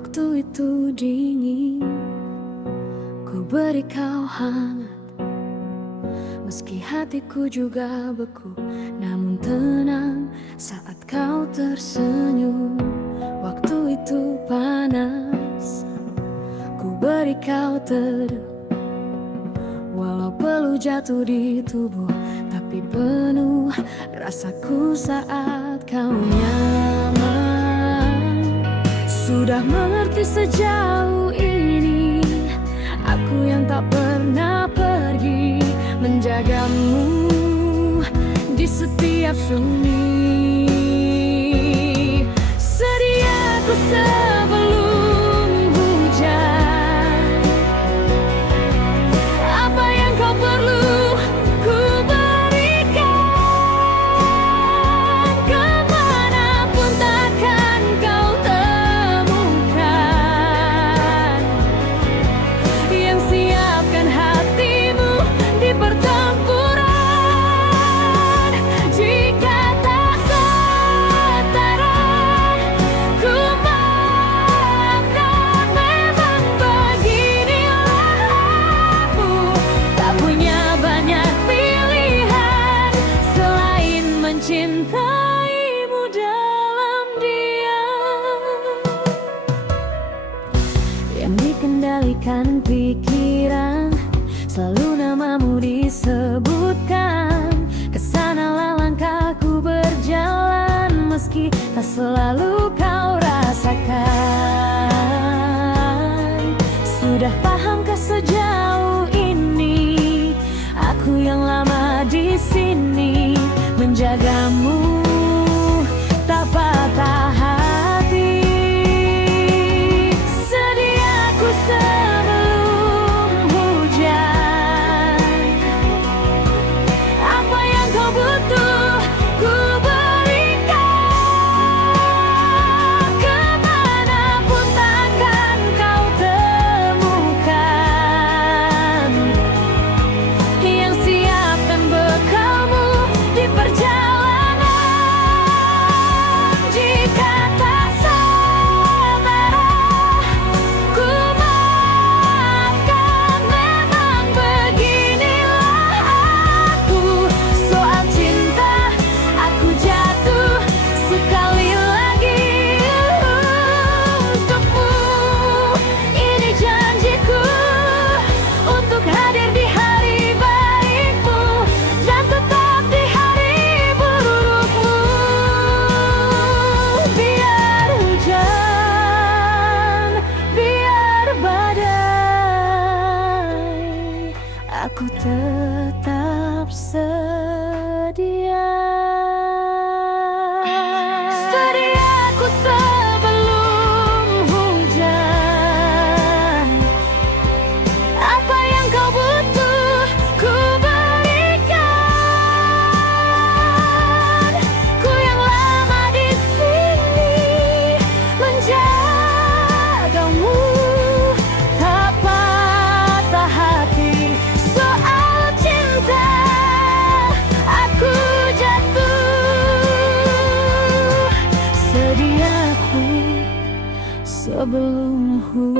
Waktu itu dingin, ku beri kau hangat. Meski hatiku juga beku, namun tenang saat kau tersenyum. Waktu itu panas, ku beri kau teduh. Walau peluh jatuh di tubuh, tapi penuh rasaku saat kau nyaman. Sudah mengerti sejauh ini, aku yang tak pernah pergi, menjagamu di setiap sunyi. Sedia ku sebelum hujan, apa yang kau perlu ku berikan. Kemanapun takkan kau temukan yang siapkan hatimu di pertempuran. Jika tak setara, ku maafkan. Memang beginilah aku, tak punya banyak pilihan selain mencintaimu dalam diam. Yang dikendalikan pikiran, selalu namamu disebutkan. Kesanalah langkahku berjalan, meski tak selalu kau rasakan. Sudah paham sejauh ini, aku yang lama di sini, menjagamu tak patah hati. Sedia ku sebelum hujan, apa yang kau butuh ku berikan. Kemanapun takkan kau temukan yang siapkan bekalmu di perjalanan. Jika tak setara, ku maafkan. Memang beginilah aku, soal cinta aku jatuh sekali lagi untukmu. Ini janjiku untuk hadir di hari baikmu dan tetap di hari burukmu. Biar hujan, biar badai, aku tetap sedia. Sedia ku sebelum hujan, apa yang kau butuh ku berikan. Ku yang lama di sini, menjagamu tak patah hati. Soal cinta aku jatuh, sediaku sebelum hujan.